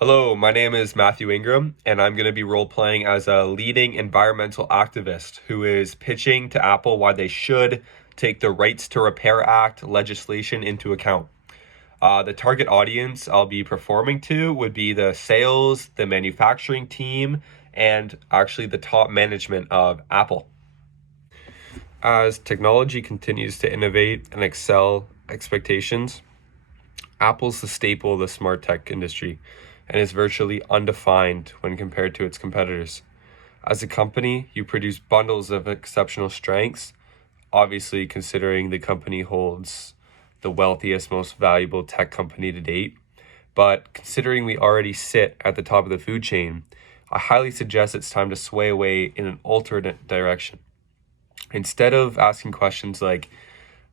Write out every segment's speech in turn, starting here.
Hello, my name is Matthew Ingram, and I'm going to be role-playing as a leading environmental activist who is pitching to Apple why they should take the Rights to Repair Act legislation into account. The target audience I'll be performing to would be the sales, the manufacturing team, and actually the top management of Apple. As technology continues to innovate and excel expectations, Apple's the staple of the smart tech industry and is virtually undefined when compared to its competitors. As a company, you produce bundles of exceptional strengths, obviously considering the company holds the wealthiest, most valuable tech company to date. But considering we already sit at the top of the food chain, I highly suggest it's time to sway away in an alternate direction. Instead of asking questions like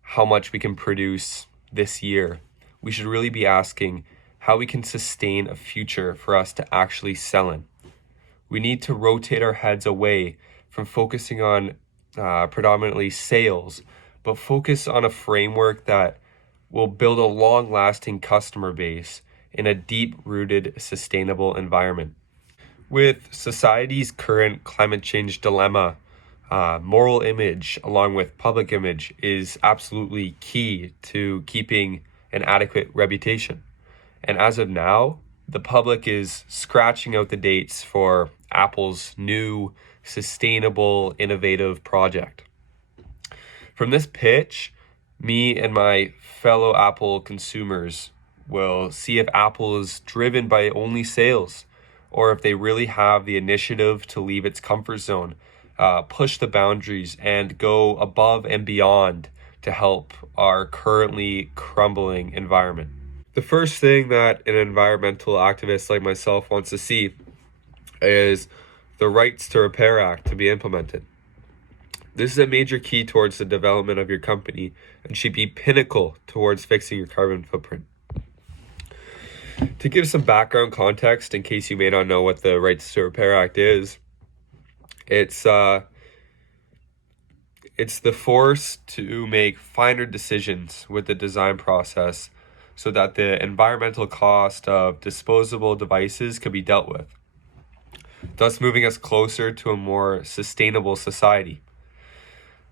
how much we can produce this year, we should really be asking how we can sustain a future for us to actually sell in. We need to rotate our heads away from focusing on predominantly sales, but focus on a framework that will build a long-lasting customer base in a deep-rooted, sustainable environment. With society's current climate change dilemma, moral image along with public image is absolutely key to keeping an adequate reputation. And as of now, the public is scratching out the dates for Apple's new, sustainable, innovative project. From this pitch, me and my fellow Apple consumers will see if Apple is driven by only sales or if they really have the initiative to leave its comfort zone, push the boundaries, and go above and beyond to help our currently crumbling environment. The first thing that an environmental activist like myself wants to see is the Rights to Repair Act to be implemented. This is a major key towards the development of your company and should be pinnacle towards fixing your carbon footprint. To give some background context, in case you may not know what the Rights to Repair Act is, it's the force to make finer decisions with the design process so that the environmental cost of disposable devices can be dealt with, thus moving us closer to a more sustainable society.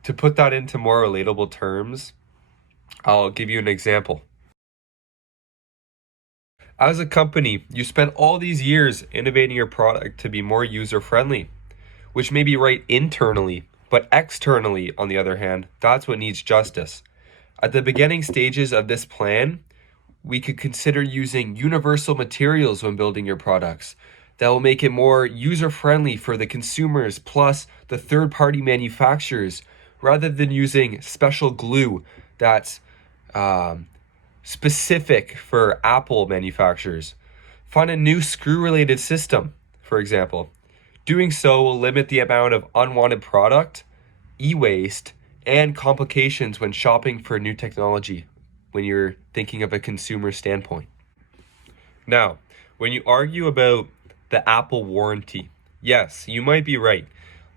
To put that into more relatable terms, I'll give you an example. As a company, you spent all these years innovating your product to be more user-friendly, which may be right internally, but externally, on the other hand, that's what needs justice. At the beginning stages of this plan, we could consider using universal materials when building your products that will make it more user-friendly for the consumers plus the third-party manufacturers, rather than using special glue that's specific for Apple manufacturers. Find a new screw-related system, for example. Doing so will limit the amount of unwanted product, e-waste, and complications when shopping for new technology when you're thinking of a consumer standpoint. Now, when you argue about the Apple warranty, yes, you might be right.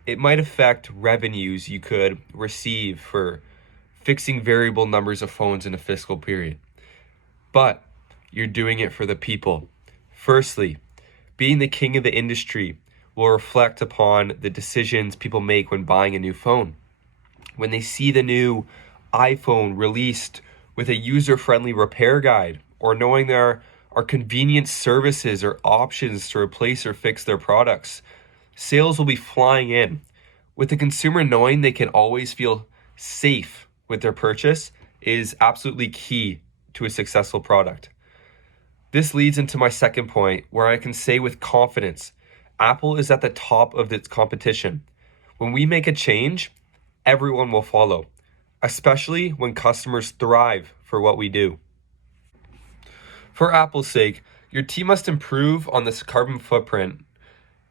It might affect revenues you could receive for fixing variable numbers of phones in a fiscal period. But you're doing it for the people. Firstly, being the king of the industry will reflect upon the decisions people make when buying a new phone. When they see the new iPhone released with a user-friendly repair guide, or knowing there are convenient services or options to replace or fix their products, sales will be flying in. With the consumer knowing they can always feel safe with their purchase is absolutely key to a successful product. This leads into my second point, where I can say with confidence, Apple is at the top of its competition. When we make a change, everyone will follow, especially when customers thrive for what we do. For Apple's sake, your team must improve on this carbon footprint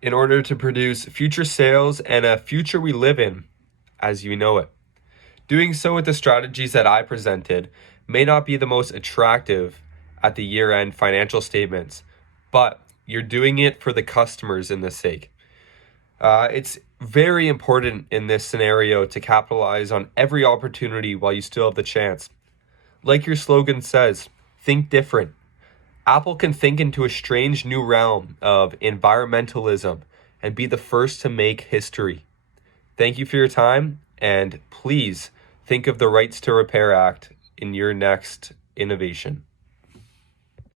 in order to produce future sales and a future we live in as you know it. Doing so with the strategies that I presented may not be the most attractive at the year-end financial statements, but you're doing it for the customers in this sake. It's very important in this scenario to capitalize on every opportunity while you still have the chance. Like your slogan says, think different. Apple can think into a strange new realm of environmentalism and be the first to make history. Thank you for your time, and please think of the Rights to Repair Act in your next innovation.